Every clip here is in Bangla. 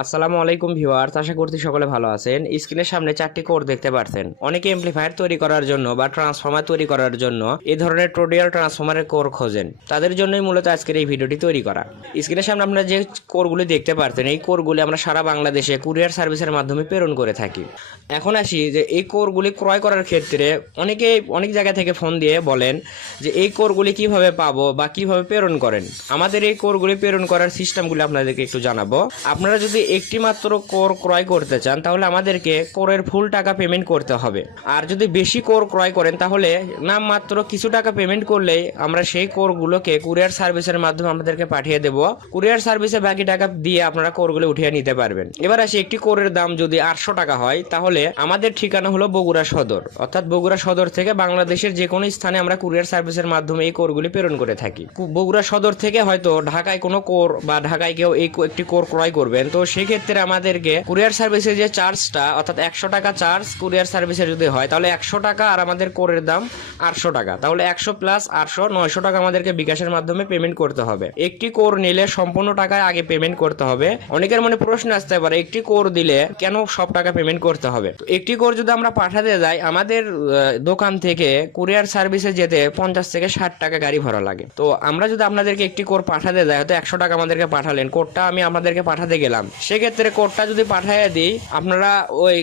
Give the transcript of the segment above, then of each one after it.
আসসালামু আলাইকুম ভিউয়ার্স, আশা করছি সকলে ভালো আছেন। স্ক্রিনের সামনে চারটি কোড দেখতে পাচ্ছেন অনেকে এমপ্লিফায়ার তৈরি করার জন্য বা ট্রান্সফর্মার তৈরি করার জন্য এই ধরনের টোডিয়াল ট্রান্সফর্মারের কোর খোঁজেন। তাদের জন্যই মূলত আজকের এই ভিডিওটি তৈরি করা। স্ক্রিনের সামনে আপনারা যে কোরগুলি দেখতে পাচ্ছেন এই কোরগুলি আমরা সারা বাংলাদেশে কুরিয়ার সার্ভিসের মাধ্যমে প্রেরণ করে থাকি। এখন আসি যে এই কোরগুলি ক্রয় করার ক্ষেত্রে অনেকে অনেক জায়গা থেকে ফোন দিয়ে বলেন যে এই কোরগুলি কীভাবে পাবো বা কীভাবে প্রেরণ করেন। আমাদের এই কোরগুলি প্রেরণ করার সিস্টেমগুলি আপনাদেরকে একটু জানাব। আপনারা যদি একটি মাত্র কোর ক্রয় করতে চান, তাহলে আমাদেরকে কোরের ফুল টাকা পেমেন্ট করতে হবে। আর যদি বেশি কোর ক্রয় করেন, তাহলে নাম মাত্র কিছু টাকা পেমেন্ট করলেই আমরা সেই কোরগুলোকে কুরিয়ার সার্ভিসের মাধ্যমে আমাদেরকে পাঠিয়ে দেব। কুরিয়ার সার্ভিসে বাকি টাকা দিয়ে আপনারা কোরগুলো উঠিয়ে নিতে পারবেন। এবার আসি একটি কোরের দাম যদি আটশো টাকা হয়, তাহলে আমাদের ঠিকানা হলো বগুড়া সদর। অর্থাৎ বগুড়া সদর থেকে বাংলাদেশের যে কোনো স্থানে আমরা কুরিয়ার সার্ভিসের মাধ্যমে এই কোরগুলি প্রেরণ করে থাকি। বগুড়া সদর থেকে হয়তো ঢাকায় কোনো কোর বা ঢাকায় কেউ এই একটি কোর ক্রয় করবেন, তো সেক্ষেত্রে আমাদেরকে কুরিয়ার সার্ভিসের যে চার্জটা অর্থাৎ একশো টাকা চার্জ কুরিয়ার সার্ভিসে যদি হয়, তাহলে একশো টাকা আর আমাদের কোরের দাম আটশো টাকা। তাহলে একশো প্লাস আটশো, নয়শো টাকা আমাদেরকে বিকাশের মাধ্যমে পেমেন্ট করতে হবে। একটি কোর নিলে সম্পূর্ণ টাকায় আগে পেমেন্ট করতে হবে। অনেকের মনে প্রশ্ন আসতে পারে, একটি কোর দিলে কেন সব টাকা পেমেন্ট করতে হবে? একটি কোর যদি আমরা পাঠাতে যাই, আমাদের দোকান থেকে কুরিয়ার সার্ভিসে যেতে পঞ্চাশ থেকে ষাট টাকা গাড়ি ভাড়া লাগে। তো আমরা যদি আপনাদেরকে একটি কোর পাঠাতে যাই, হয়তো একশো টাকা আমাদেরকে পাঠালেন। কোডটা আমি আপনাদেরকে পাঠাতে গেলাম। সেক্ষেত্রে কোডটা যদি পাঠিয়ে দিই, আপনারা ওই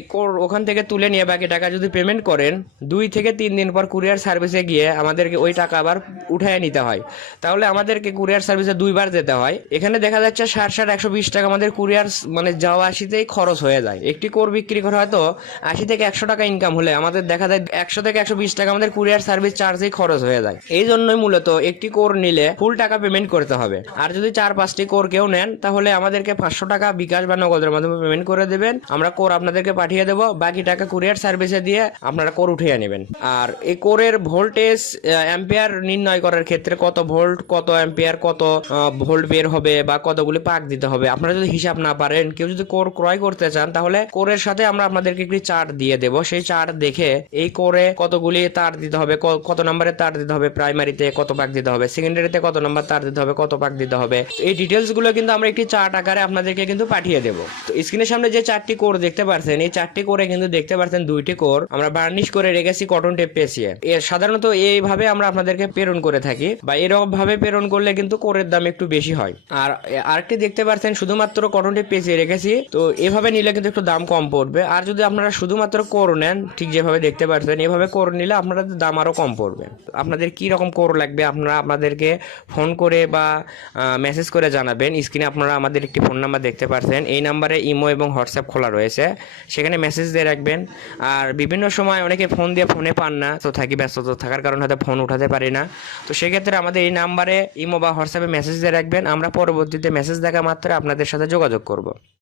ওখান থেকে তুলে নিয়ে বাকি টাকা যদি পেমেন্ট করেন, দুই থেকে তিন দিন পর কুরিয়ার সার্ভিসে গিয়ে আমাদেরকে ওই টাকা আবার উঠায় নিতে হয়। তাহলে আমাদেরকে কুরিয়ার সার্ভিসে দুইবার যেতে হয়। এখানে দেখা যাচ্ছে ষাট ষাট একশো বিশ টাকা আমাদের কুরিয়ার মানে যাওয়া আসিতেই খরচ হয়ে যায়। একটি কোর বিক্রি করা হয়তো আশি থেকে একশো টাকা ইনকাম হলে আমাদের দেখা যায় একশো থেকে একশো বিশ টাকা আমাদের কুরিয়ার সার্ভিস চার্জেই খরচ হয়ে যায়। এই জন্যই মূলত একটি কোর নিলে ফুল টাকা পেমেন্ট করতে হবে। আর যদি চার পাঁচটি কোর কেউ নেন, তাহলে আমাদেরকে পাঁচশো টাকা বিকাশ বা নগদের মাধ্যমে পেমেন্ট করে দেবেন। আমরা কোর আপনাদেরকে পাঠিয়ে দেবো। বাকি টাকা কুরিয়ার সার্ভিসে দিয়ে আপনারা কোর উঠিয়ে নেবেন। আর এই কোরের ভোল্টেজ অ্যাম্পিয়ার নির্ণয় করার ক্ষেত্রে কত ভোল্ট কত অ্যাম্পিয়ার কত ভোল্ট বের হবে বা কতগুলি পাক দিতে হবে। আপনারা যদি হিসাব না পারেন, কেউ যদি কোর ক্রয় করতে চান, তাহলে কোরের সাথে আমরা আপনাদেরকে একটি চার্ট দিয়ে দেব। সেই চার্ট দেখে এই কোরে কতগুলি তার দিতে হবে কত নম্বরের তার দিতে হবে প্রাইমারিতে কত পাক দিতে হবে সেকেন্ডারিতে কত নম্বর তার দিতে হবে, কত পাক দিতে হবে। এই ডিটেলসগুলো কিন্তু আমরা একটি চার্ট আকারে আপনাদেরকে কিন্তু পাঠিয়ে দেবো। তো স্ক্রিনের সামনে যে চারটি কোর দেখতে পাচ্ছেন এই চারটি কোরে কিন্তু দেখতে পাচ্ছেন দুইটি কোর আমরা বার্নিশ করে রেখেছি কটন টেপ পেঁচিয়ে। এর সাধারণত এইভাবে আমরা আপনাদেরকে প্রেরণ করে থাকি বা এরকম ভাবে প্রেরণ করলে কিন্তু কোরের দাম একটু বেশি হয়। আর আরেকটি দেখতে পাচ্ছেন শুধুমাত্র কটন টেপ পেঁচিয়ে রেখেছি। তো এভাবে নিলে কিন্তু একটু দাম কম পড়বে। আর যদি আপনারা শুধুমাত্র কোর নেন, ঠিক যেভাবে দেখতে পাচ্ছেন এভাবে কোর নিলে আপনাদের দাম আরও কম পড়বে। আপনাদের কি রকম কোর লাগবে, আপনারা আপনাদেরকে ফোন করে বা মেসেজ করে জানাবেন। স্ক্রিনে আপনারা আমাদের একটি ফোন নাম্বার দেখতে পাচ্ছেন এই নাম্বারে ইমো এবং হোয়াটসঅ্যাপ খোলা রয়েছে। সেখানে মেসেজ দিয়ে রাখবেন। আর বিভিন্ন সময় অনেকে ফোন দিয়ে ফোনে পান না, তো থাকি ব্যস্ত থাকার কারণে হয়তো ফোন উঠাতে পারি না। তো সেক্ষেত্রে আমাদের এই নাম্বারে ইমো বা হোয়াটসঅ্যাপে মেসেজ দিয়ে রাখবেন। আমরা পরবর্তীতে মেসেজ দেখা মাত্র আপনাদের সাথে যোগাযোগ করব।